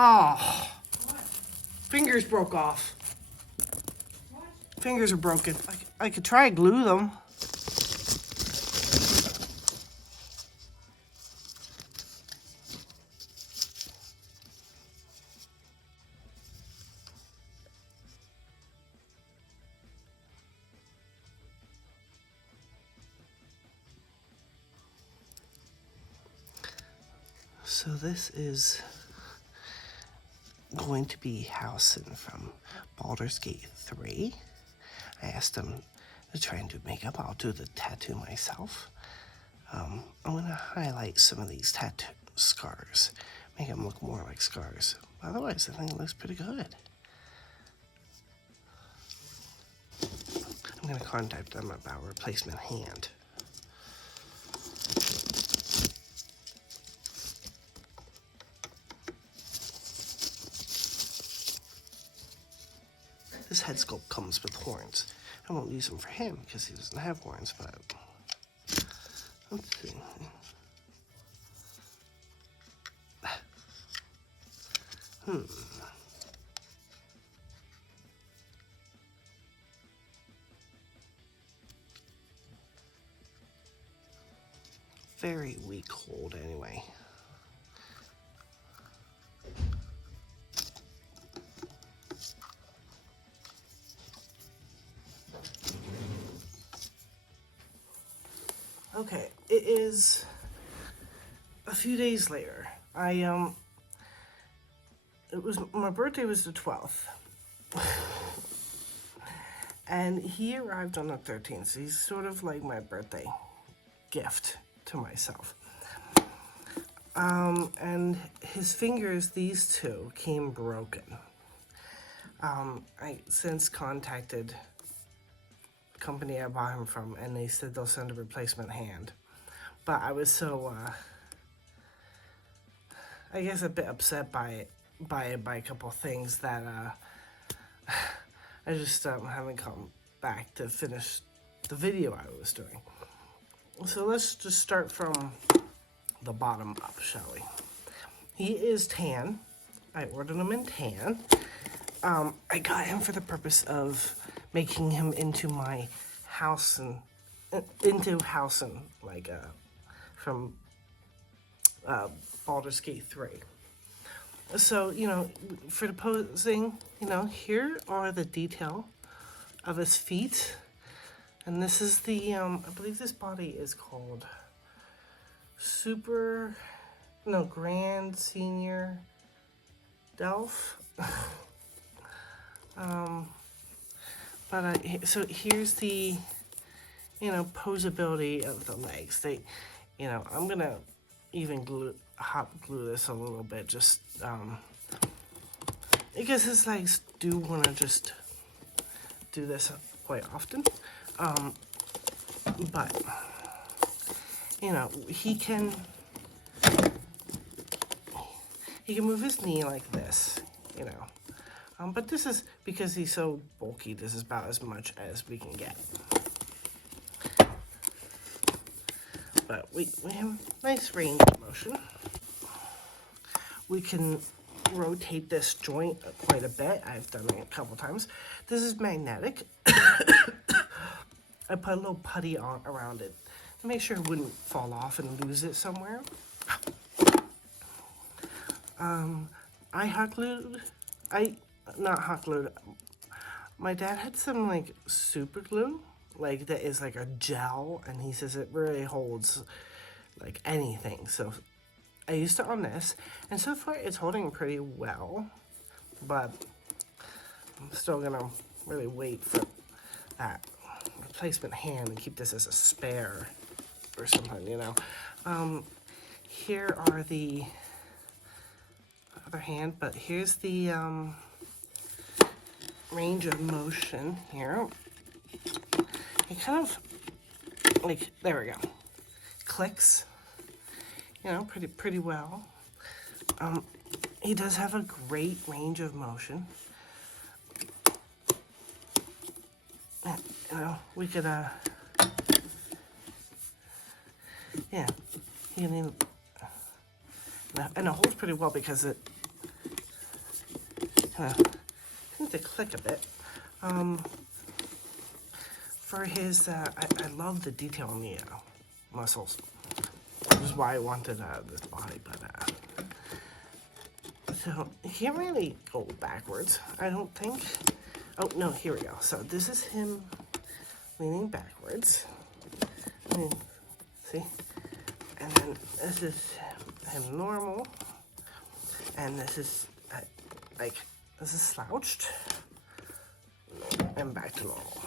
Oh, fingers broke off. Fingers are broken. I could try to glue them. So this is going to be Halsin from Baldur's Gate 3. I asked him to try and do makeup. I'll do the tattoo myself. I'm going to highlight some of these tattoo scars, make them look more like scars. Otherwise, I think it looks pretty good. I'm going to contact them about replacement hand. This head sculpt comes with horns. I won't use them for him because he doesn't have horns, but let's see. Very weak hold anyway. Okay, it is a few days later. My birthday was the 12th. And he arrived on the 13th, so he's sort of like my birthday gift to myself. And his fingers, these two, came broken. I since contacted company I bought him from, and they said they'll send a replacement hand. But I was so, I guess a bit upset by a couple things that I just haven't come back to finish the video I was doing. So let's just start from the bottom up, shall we? He is tan. I ordered him in tan. I got him for the purpose of making him into my Halsin, like from Baldur's Gate 3. So, you know, for the posing, you know, here are the detail of his feet. And this is the, I believe this body is called Grand Senior Delph. So here's the, you know, posability of the legs. They, you know, I'm gonna even hot glue this a little bit, just because his legs do want to just do this quite often. But you know, he can move his knee like this, you know. But this is, because he's so bulky, this is about as much as we can get. But we have nice range of motion. We can rotate this joint quite a bit. I've done it a couple times. This is magnetic. I put a little putty around it to make sure it wouldn't fall off and lose it somewhere. Not hot glued. My dad had some like super glue, like that is like a gel, and he says it really holds like anything. So I used it on this, and so far it's holding pretty well, but I'm still gonna really wait for that replacement hand and keep this as a spare or something, you know. Here are the other hand, but here's the range of motion here. It kind of like, there we go, clicks, you know, pretty well. He does have a great range of motion. You know, we could yeah, you can, and it holds pretty well because it seems to click a bit. For his, I love the detail on the muscles, which is why I wanted this body, but so he can't really go backwards, I don't think. Oh, no, here we go. So this is him leaning backwards. See? And then this is him normal. And this is, this is slouched. And back to normal.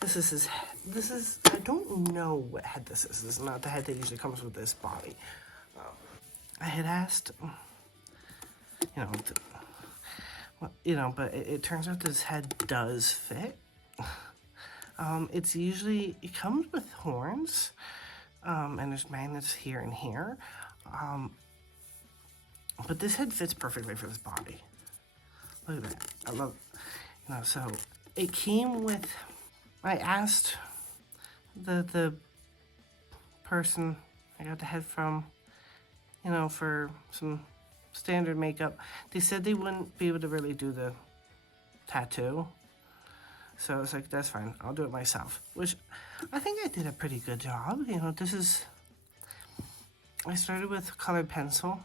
This is his, I don't know what head this is. This is not the head that usually comes with this body. I had asked, but it turns out this head does fit. It comes with horns, and there's magnets here and here. But this head fits perfectly for this body. Look at that. I love, so it came with, I asked the person I got the head from, for some standard makeup. They said they wouldn't be able to really do the tattoo. So I was like, that's fine, I'll do it myself. Which I think I did a pretty good job. I started with colored pencil,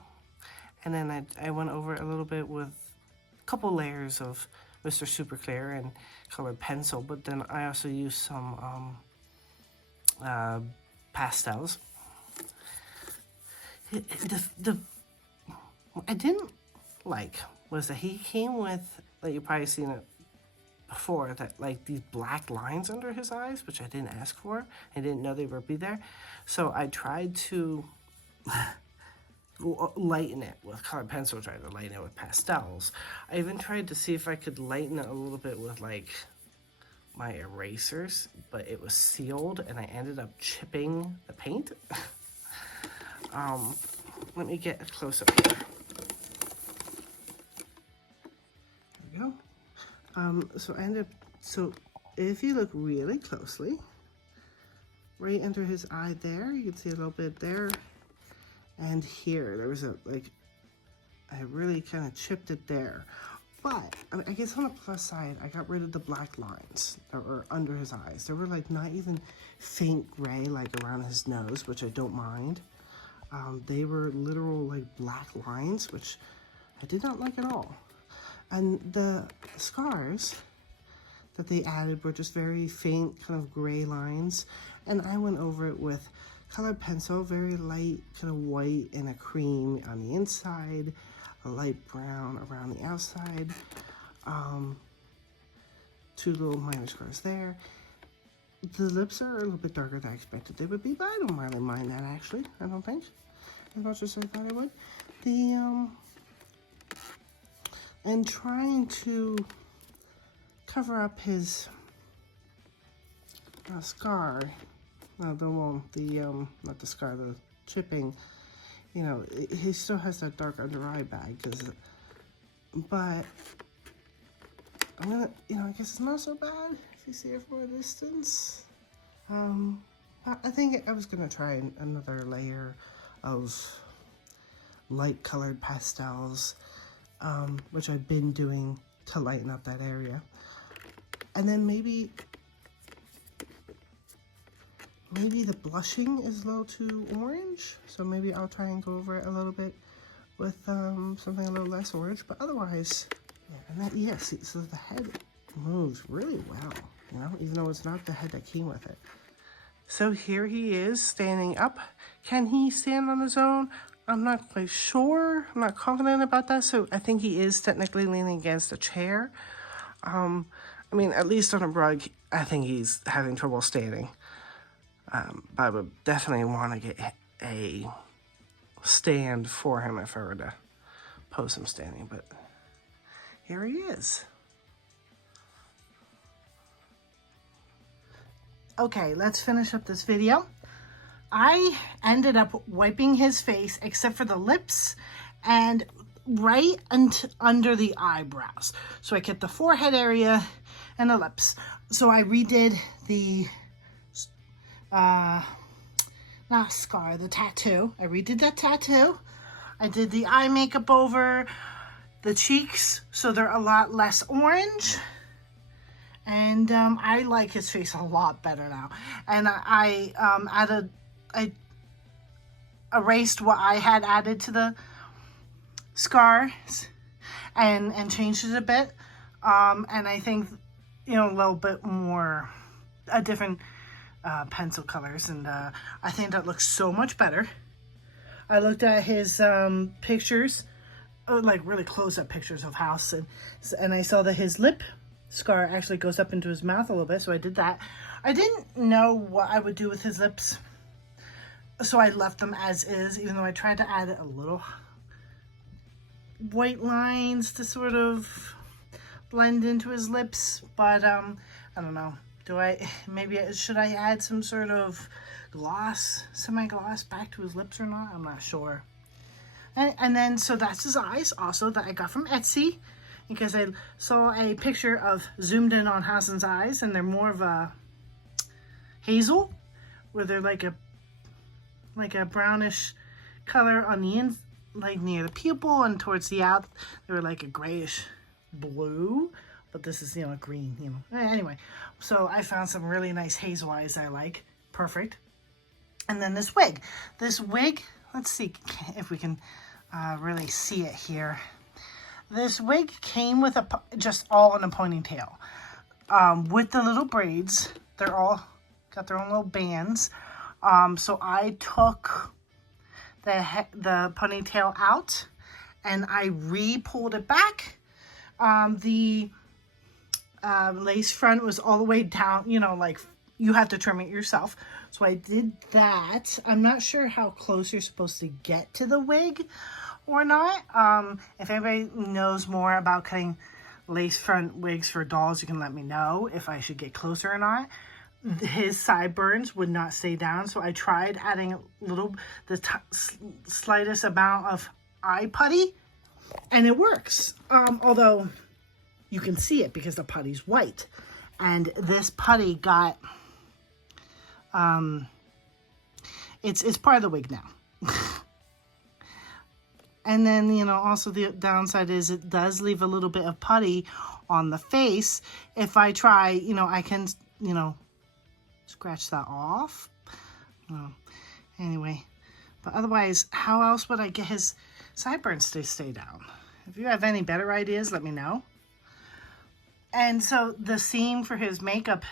and then I went over a little bit with a couple layers of Mr. Super Clear and colored pencil, but then I also used some pastels. What I didn't like was that he came with, you've probably seen it before, that these black lines under his eyes, which I didn't ask for. I didn't know they would be there. So I tried to lighten it with colored pencil, tried to lighten it with pastels. I even tried to see if I could lighten it a little bit with my erasers, but it was sealed and I ended up chipping the paint. Let me get a close-up here. There we go. So if you look really closely, right under his eye there, you can see a little bit there, and here, there was I really kind of chipped it there. But, I guess on the plus side, I got rid of the black lines that were under his eyes. They were not even faint gray, around his nose, which I don't mind. They were literal black lines, which I did not like at all. And the scars that they added were just very faint kind of gray lines. And I went over it with colored pencil, very light kind of white and a cream on the inside, a light brown around the outside. Two little minor scars there. The lips are a little bit darker than I expected they would be, but I don't really mind that actually, I don't think. As much as I thought I would. And trying to cover up his scar, not the scar, the chipping, he still has that dark under eye bag, but I'm gonna, I guess it's not so bad if you see it from a distance. I think I was gonna try another layer of light colored pastels, which I've been doing to lighten up that area. And then maybe the blushing is a little too orange, so maybe I'll try and go over it a little bit with something a little less orange, but otherwise, yeah, and so the head moves really well, even though it's not the head that came with it. So here he is standing up. Can he stand on his own? I'm not quite sure. I'm not confident about that. So I think he is technically leaning against a chair. At least on a rug, I think he's having trouble standing. But I would definitely want to get a stand for him if I were to pose him standing. But here he is. Okay, let's finish up this video. I ended up wiping his face except for the lips and right under the eyebrows. So I kept the forehead area and the lips. So I redid the, not scar, the tattoo. I redid that tattoo. I did the eye makeup over. the cheeks, so they're a lot less orange. And I like his face a lot better now. And I erased what I had added to the scars and changed it a bit. And I think, you know, a little bit more, different pencil colors. And I think that looks so much better. I looked at his pictures, like really close-up pictures of Halsin, and I saw that his lip scar actually goes up into his mouth a little bit, so I did that. I didn't know what I would do with his lips, so I left them as is, even though I tried to add a little white lines to sort of blend into his lips, but I don't know. Should I add some sort of gloss, semi-gloss back to his lips or not? I'm not sure. And then, so that's his eyes also that I got from Etsy, because I saw a picture of zoomed in on Halsin's eyes, and they're more of a hazel, where they're like a brownish color on the ends, like near the pupil, and towards the out, they were like a grayish blue, but this is, you know, green, you know. Anyway, so I found some really nice hazel eyes I like. Perfect. And then this wig, let's see if we can really see it here. This wig came with just all in a ponytail, with the little braids. They're all got their own little bands. So I took the ponytail out and I re-pulled it back. The lace front was all the way down, you know, like you have to trim it yourself. So I did that. I'm not sure how close you're supposed to get to the wig or not. If anybody knows more about cutting lace front wigs for dolls, you can let me know if I should get closer or not. His sideburns would not stay down, so I tried adding the slightest amount of eye putty, and it works. Although you can see it because the putty's white, and this putty got it's part of the wig now. And then, you know, also the downside is it does leave a little bit of putty on the face. If I try, you know, I can, you know, scratch that off. Anyway, but otherwise, how else would I get his sideburns to stay down? If you have any better ideas, let me know. And so the seam for his makeup,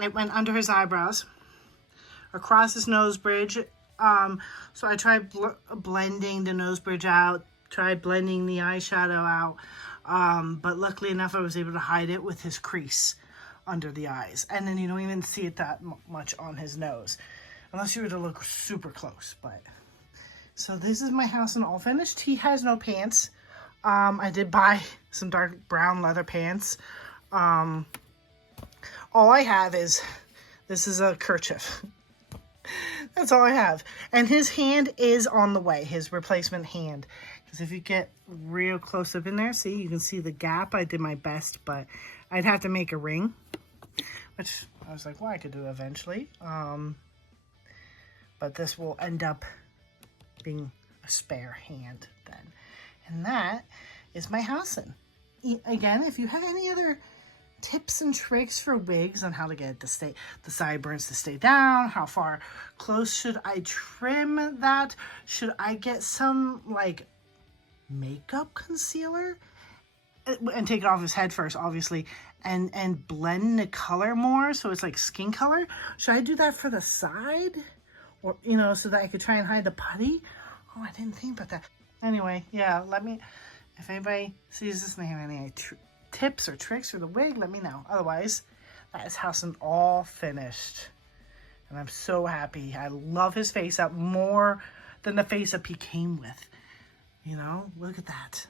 it went under his eyebrows, across his nose bridge. So I tried blending the nose bridge out, tried blending the eyeshadow out, but luckily enough I was able to hide it with his crease under the eyes. And then you don't even see it that much on his nose, unless you were to look super close. But so this is my Halsin all finished. He has no pants. I did buy some dark brown leather pants. All I have is, this is a kerchief. That's all I have. And his hand is on the way, his replacement hand. Because if you get real close up in there, see, you can see the gap. I did my best, but I'd have to make a ring, which I was like, well, I could do eventually. But this will end up being a spare hand then. And that is my Halsin. Again, if you have any other tips and tricks for wigs on how to get the sideburns to stay down, how far close should I trim that, should I get some like makeup concealer and take it off his head first, obviously, and blend the color more so it's like skin color, should I do that for the side, or, you know, so that I could try and hide the putty? Oh, I didn't think about that. Anyway, yeah, let me, if anybody sees this and they have any tips or tricks for the wig, let me know. Otherwise, that is Halsin all finished. And I'm so happy. I love his face up more than the face up he came with. You know, look at that.